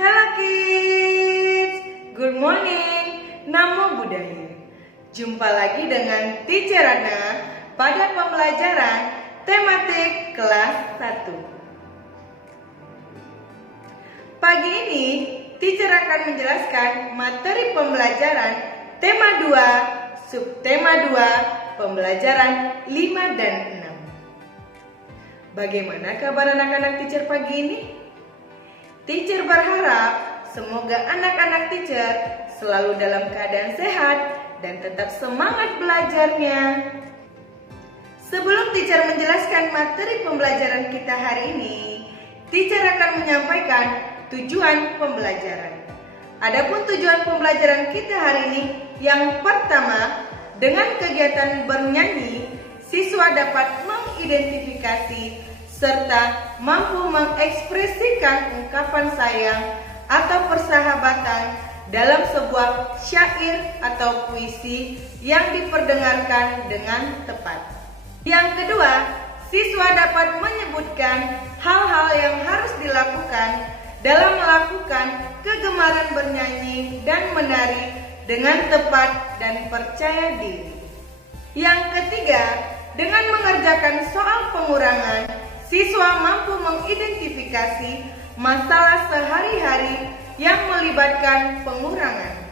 Hello kids, good morning, Namo Buddhaya. Jumpa lagi dengan Teacher Ana pada pembelajaran tematik kelas 1. Pagi ini, Teacher akan menjelaskan materi pembelajaran tema 2, subtema 2, pembelajaran 5 dan 6. Bagaimana kabar anak-anak Teacher pagi ini? Teacher berharap semoga anak-anak Teacher selalu dalam keadaan sehat dan tetap semangat belajarnya. Sebelum Teacher menjelaskan materi pembelajaran kita hari ini, Teacher akan menyampaikan tujuan pembelajaran. Adapun tujuan pembelajaran kita hari ini, yang pertama, dengan kegiatan bernyanyi, siswa dapat mengidentifikasi serta mampu mengekspresikan ungkapan sayang atau persahabatan dalam sebuah syair atau puisi yang diperdengarkan dengan tepat. Yang kedua, siswa dapat menyebutkan hal-hal yang harus dilakukan dalam melakukan kegemaran bernyanyi dan menari dengan tepat dan percaya diri. Yang ketiga, dengan mengerjakan soal pengurangan, siswa mampu mengidentifikasi masalah sehari-hari yang melibatkan pengurangan.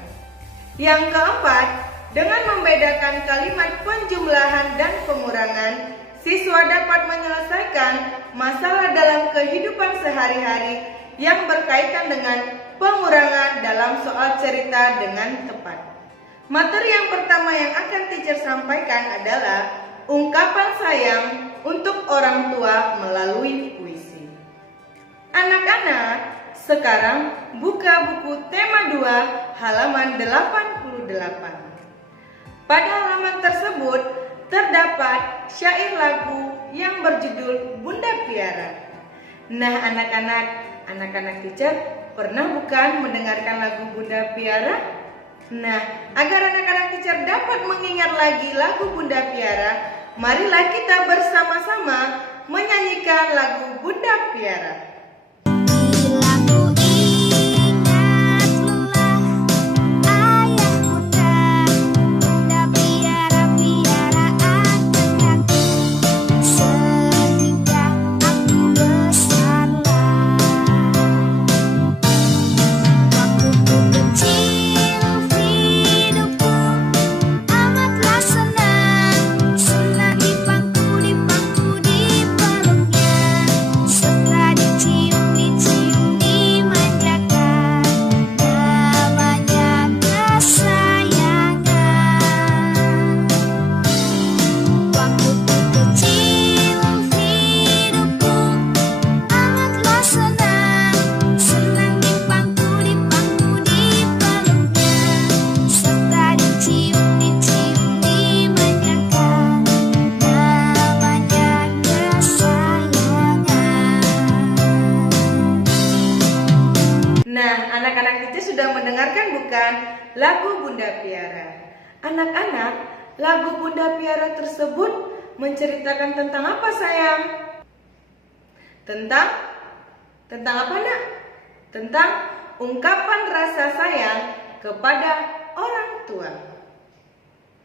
Yang keempat, dengan membedakan kalimat penjumlahan dan pengurangan, siswa dapat menyelesaikan masalah dalam kehidupan sehari-hari yang berkaitan dengan pengurangan dalam soal cerita dengan tepat. Materi yang pertama yang akan Teacher sampaikan adalah ungkapan sayang untuk orang tua melalui puisi. Anak-anak, sekarang buka buku tema 2 halaman 88. Pada halaman tersebut terdapat syair lagu yang berjudul Bunda Piara. Nah anak-anak Teacher pernah bukan mendengarkan lagu Bunda Piara? Nah, agar anak-anak Teacher dapat mengingat lagi lagu Bunda Piara, marilah kita bersama-sama menyanyikan lagu Bunda Piara. Anak-anak Teacher sudah mendengarkan bukan lagu Bunda Piara? Anak-anak, lagu Bunda Piara tersebut menceritakan tentang apa sayang? Tentang apa nak? Tentang ungkapan rasa sayang kepada orang tua.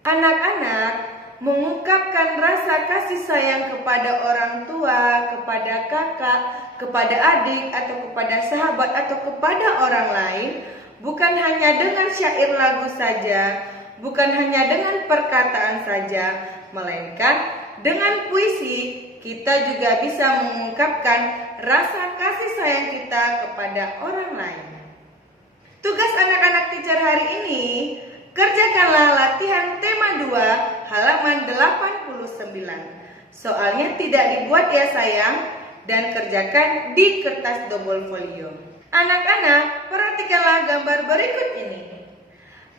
Anak-anak mengungkapkan rasa kasih sayang kepada orang tua, kepada kakak, kepada adik, atau kepada sahabat, atau kepada orang lain, bukan hanya dengan syair lagu saja, bukan hanya dengan perkataan saja, melainkan dengan puisi kita juga bisa mengungkapkan rasa kasih sayang kita kepada orang lain. Tugas anak-anak Teacher hari ini, kerjakanlah latihan tema 2 halaman 89. Soalnya tidak dibuat ya sayang, dan kerjakan di kertas double folio. Anak-anak, perhatikanlah gambar berikut ini.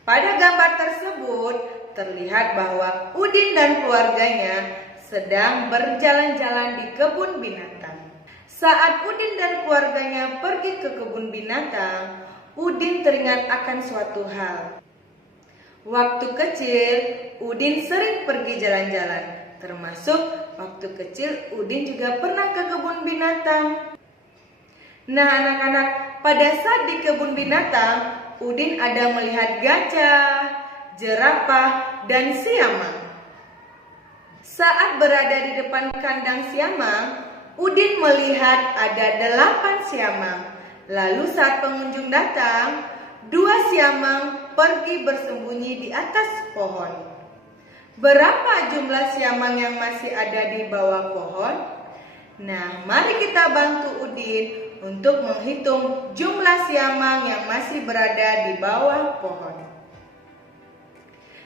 Pada gambar tersebut terlihat bahwa Udin dan keluarganya sedang berjalan-jalan di kebun binatang. Saat Udin dan keluarganya pergi ke kebun binatang, Udin teringat akan suatu hal. Waktu kecil, Udin sering pergi jalan-jalan. Termasuk waktu kecil Udin juga pernah ke kebun binatang. Nah anak-anak, pada saat di kebun binatang, Udin ada melihat gajah, jerapah, dan siamang. Saat berada di depan kandang siamang, Udin melihat ada 8 siamang. Lalu saat pengunjung datang, 2 siamang pergi bersembunyi di atas pohon. Berapa jumlah siamang yang masih ada di bawah pohon? Nah, mari kita bantu Udin untuk menghitung jumlah siamang yang masih berada di bawah pohon.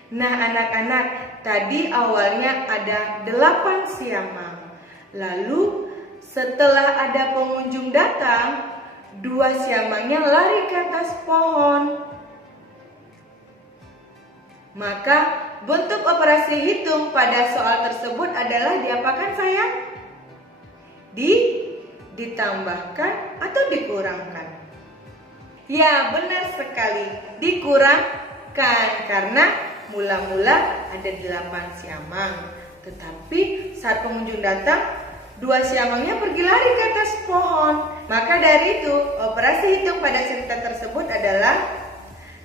Nah anak-anak, tadi awalnya ada 8 siamang. Lalu setelah ada pengunjung datang, 2 siamangnya lari ke atas pohon. Maka bentuk operasi hitung pada soal tersebut adalah diapakan sayang? Ditambahkan atau dikurangkan? Ya, benar sekali, dikurangkan karena mula-mula ada 8 siamang. Tetapi saat pengunjung datang, 2 siamangnya pergi lari ke atas pohon. Maka dari itu, operasi hitung pada cerita tersebut adalah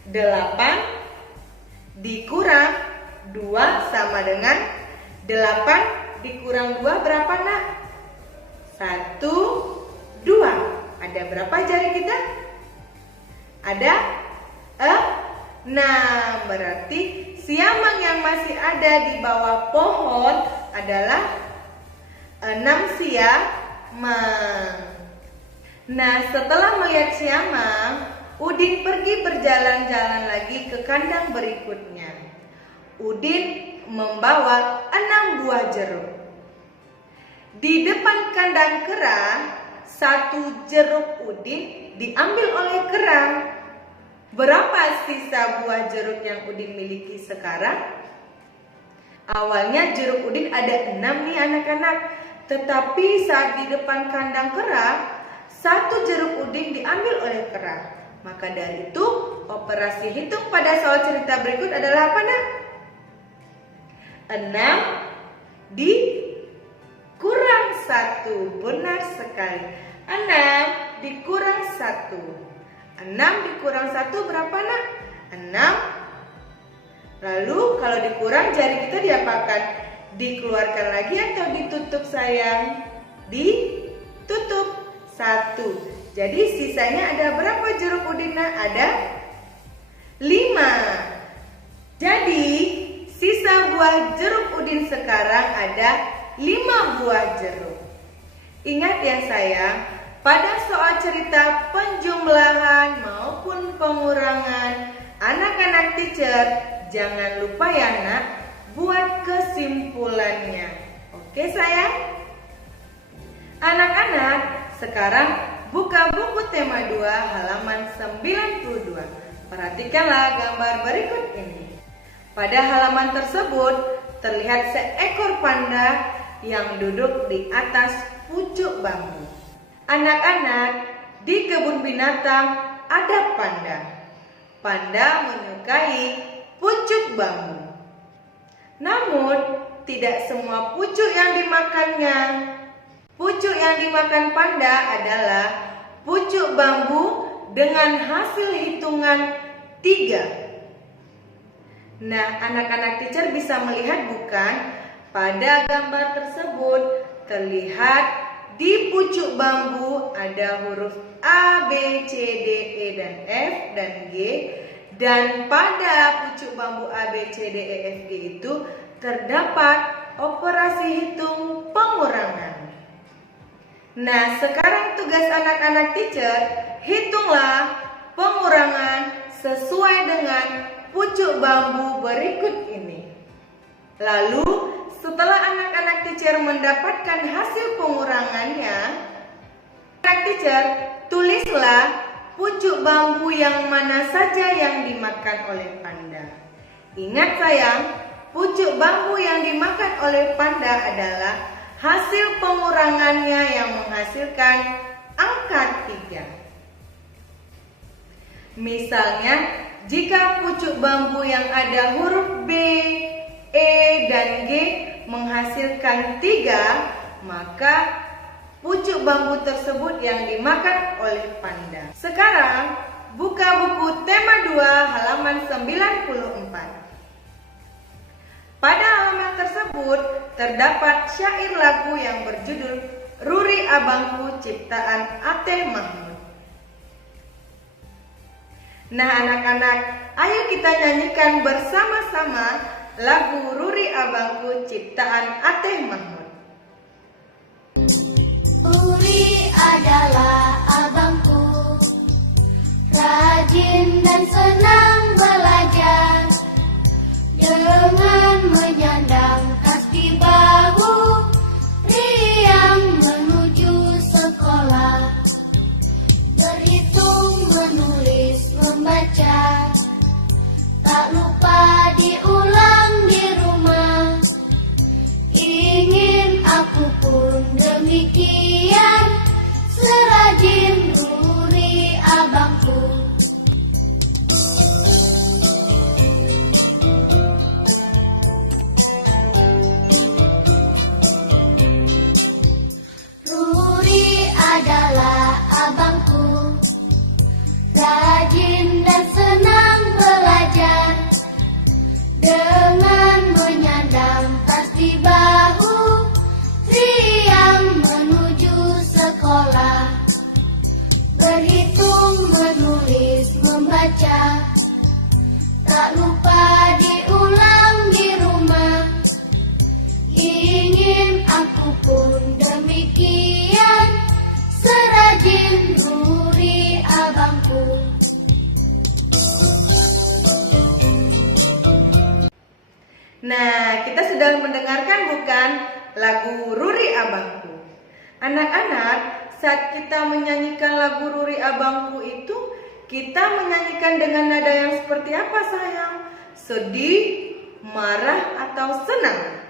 8 dikurang 2 sama dengan 8 dikurang 2 berapa nak? 1, 2. Ada berapa jari kita? Ada 6. Berarti siamang yang masih ada di bawah pohon adalah 6 siamang. Nah, setelah melihat siamang, Udin pergi berjalan-jalan lagi ke kandang berikutnya. Udin membawa 6 buah jeruk. Di depan kandang kerang, 1 jeruk Udin diambil oleh kerang. Berapa sisa buah jeruk yang Udin miliki sekarang? Awalnya jeruk Udin ada 6 nih anak-anak. Tetapi saat di depan kandang kerang, 1 jeruk Udin diambil oleh kerang. Maka dari itu, operasi hitung pada soal cerita berikut adalah apa nak? 6 dikurang 1. Benar sekali. 6 dikurang 1. 6 dikurang 1 berapa nak? 6. Lalu kalau dikurang jari kita diapakan? Dikeluarkan lagi atau ditutup sayang? Ditutup 1. Jadi sisanya ada berapa jeruk Udin? Ada 5. Jadi sisa buah jeruk Udin sekarang ada 5 buah jeruk. Ingat ya sayang, pada soal cerita penjumlahan maupun pengurangan, anak-anak teacher jangan lupa ya nak buat kesimpulannya. Oke sayang? Anak-anak, sekarang buka buku tema 2 halaman 92. Perhatikanlah gambar berikut ini. Pada halaman tersebut terlihat seekor panda yang duduk di atas pucuk bambu. Anak-anak, di kebun binatang ada panda. Panda menyukai pucuk bambu. Namun, tidak semua pucuk yang dimakannya. Pucuk yang dimakan panda adalah pucuk bambu dengan hasil hitungan 3. Nah, anak-anak teacher bisa melihat bukan? Pada gambar tersebut terlihat di pucuk bambu ada huruf A, B, C, D, E, dan F, dan G. Dan pada pucuk bambu A, B, C, D, E, F, G itu terdapat operasi hitung pengurangan. Nah, sekarang tugas anak-anak teacher, hitunglah pengurangan sesuai dengan pucuk bambu berikut ini. Lalu, setelah anak-anak teacher mendapatkan hasil pengurangannya, anak teacher tulislah pucuk bambu yang mana saja yang dimakan oleh panda. Ingat sayang, pucuk bambu yang dimakan oleh panda adalah hasil pengurangannya yang menghasilkan angka 3. Misalnya, jika pucuk bambu yang ada huruf B, E, dan G menghasilkan 3, maka pucuk bambu tersebut yang dimakan oleh panda. Sekarang, buka buku tema 2 halaman 94. Pada halaman tersebut terdapat syair lagu yang berjudul Ruri Abangku ciptaan Ateh Mahmud. Nah anak-anak, ayo kita nyanyikan bersama-sama lagu Ruri Abangku ciptaan Ateh Mahmud. Ruri adalah abangku, rajin dan senang belajar, dengan menyandang kaki bahu, riang menuju sekolah, berhitung, menulis, membaca, tak lupa diulang di rumah. Ingin aku pun demikian, serajin Ruri abangku. Ruri adalah abangku, rajin dan senang belajar, dengan menyandang tas di bahu, riang menuju sekolah, berhitung, menulis, membaca, tak lupa diulang di rumah. Ingin aku pun demikian, serajin Ruri abangku. Nah, kita sudah mendengarkan bukan lagu Ruri Abangku. Anak-anak, saat kita menyanyikan lagu Ruri Abangku itu, kita menyanyikan dengan nada yang seperti apa sayang? Sedih, marah, atau senang?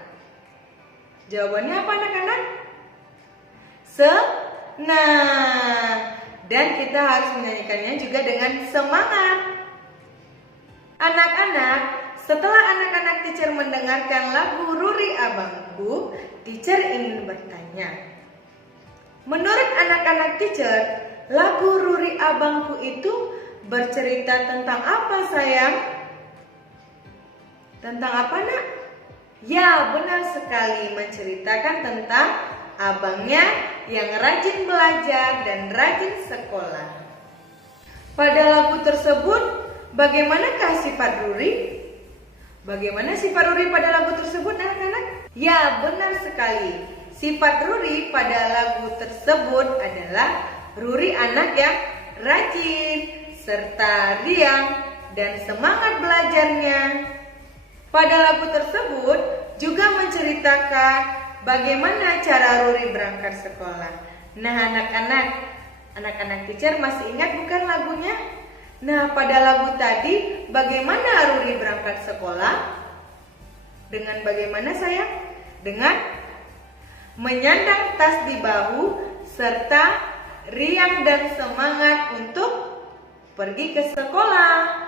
Jawabannya apa anak-anak? Senang. Dan kita harus menyanyikannya juga dengan semangat. Anak-anak, setelah anak-anak teacher mendengarkan lagu Ruri Abangku, teacher ingin bertanya. Menurut anak-anak teacher, lagu Ruri Abangku itu bercerita tentang apa sayang? Tentang apa nak? Ya, benar sekali, menceritakan tentang abangnya yang rajin belajar dan rajin sekolah. Pada lagu tersebut, bagaimanakah sifat Ruri? Bagaimana sifat Ruri pada lagu tersebut anak-anak? Ya, benar sekali. Sifat Ruri pada lagu tersebut adalah Ruri anak yang rajin, serta riang dan semangat belajarnya. Pada lagu tersebut juga menceritakan bagaimana cara Ruri berangkat sekolah. Nah anak-anak teacher masih ingat bukan lagunya? Nah, pada lagu tadi bagaimana Ruri berangkat sekolah? Dengan bagaimana sayang? Dengan menyandang tas di bahu serta riang dan semangat untuk pergi ke sekolah.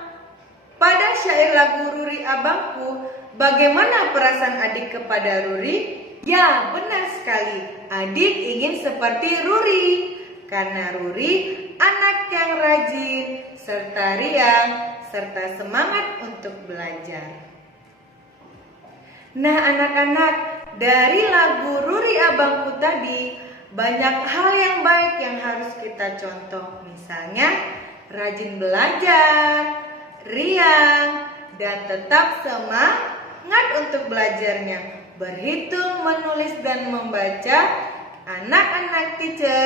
Pada syair lagu Ruri Abangku, bagaimana perasaan adik kepada Ruri? Ya, benar sekali. Adik ingin seperti Ruri. Karena Ruri anak yang rajin, serta riang, serta semangat untuk belajar. Nah anak-anak, dari lagu Ruri Abangku tadi, banyak hal yang baik yang harus kita contoh. Misalnya, rajin belajar, riang, dan tetap semangat untuk belajarnya. Berhitung, menulis, dan membaca. Anak-anak teacher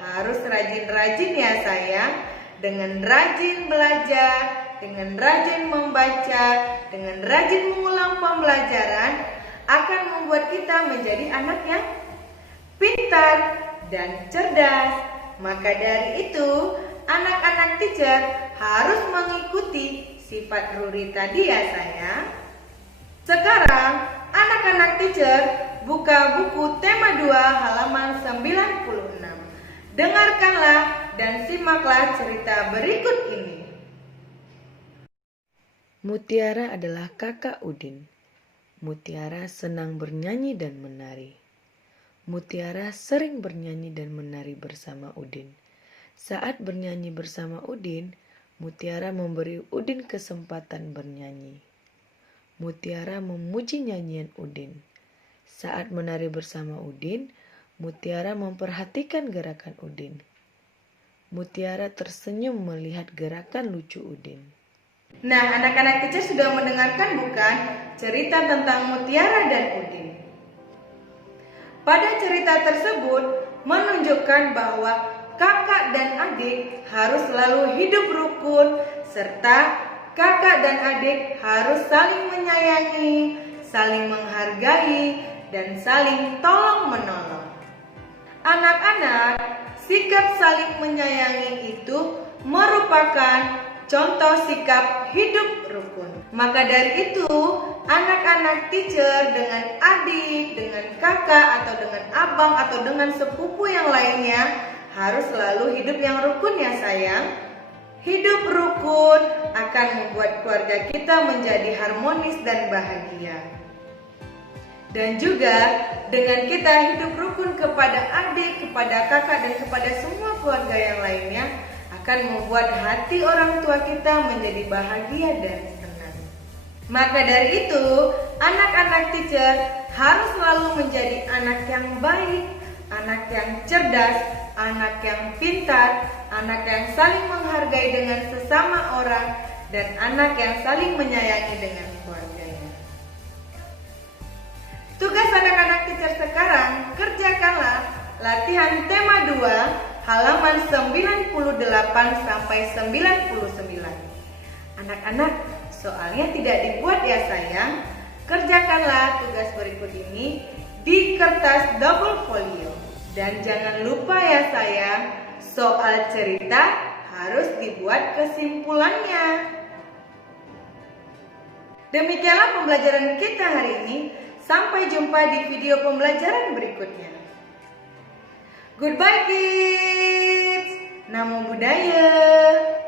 harus rajin-rajin ya sayang. Dengan rajin belajar, dengan rajin membaca, dengan rajin mengulang pembelajaran akan membuat kita menjadi anak yang pintar dan cerdas. Maka dari itu, anak-anak teacher harus mengikuti sifat Ruri tadi ya sayang. Sekarang, anak-anak teacher buka buku tema 2 halaman 96. Dengarkanlah dan simaklah cerita berikut ini. Mutiara adalah kakak Udin. Mutiara senang bernyanyi dan menari. Mutiara sering bernyanyi dan menari bersama Udin. Saat bernyanyi bersama Udin, Mutiara memberi Udin kesempatan bernyanyi. Mutiara memuji nyanyian Udin. Saat menari bersama Udin, Mutiara memperhatikan gerakan Udin. Mutiara tersenyum melihat gerakan lucu Udin. Nah, anak-anak kecil sudah mendengarkan bukan cerita tentang Mutiara dan Udin? Pada cerita tersebut menunjukkan bahwa kakak dan adik harus selalu hidup rukun, serta kakak dan adik harus saling menyayangi, saling menghargai, dan saling tolong-menolong. Anak-anak, sikap saling menyayangi itu merupakan contoh sikap hidup rukun. Maka dari itu, anak-anak teacher dengan adik, dengan kakak, atau dengan abang, atau dengan sepupu yang lainnya harus selalu hidup yang rukun ya sayang. Hidup rukun akan membuat keluarga kita menjadi harmonis dan bahagia. Dan juga dengan kita hidup rukun kepada adik, kepada kakak, dan kepada semua keluarga yang lainnya akan membuat hati orang tua kita menjadi bahagia dan senang. Maka dari itu, anak-anak teacher harus selalu menjadi anak yang baik, anak yang cerdas, anak yang pintar, anak yang saling menghargai dengan sesama orang, dan anak yang saling menyayangi dengan keluarganya. Tugas anak-anak teacher sekarang, kerjakanlah latihan tema 2, halaman 98 sampai 99. Anak-anak, soalnya tidak dibuat ya sayang. Kerjakanlah tugas berikut ini di kertas double folio. Dan jangan lupa ya sayang, soal cerita harus dibuat kesimpulannya. Demikianlah pembelajaran kita hari ini. Sampai jumpa di video pembelajaran berikutnya. Goodbye kids. Namo Buddhaya.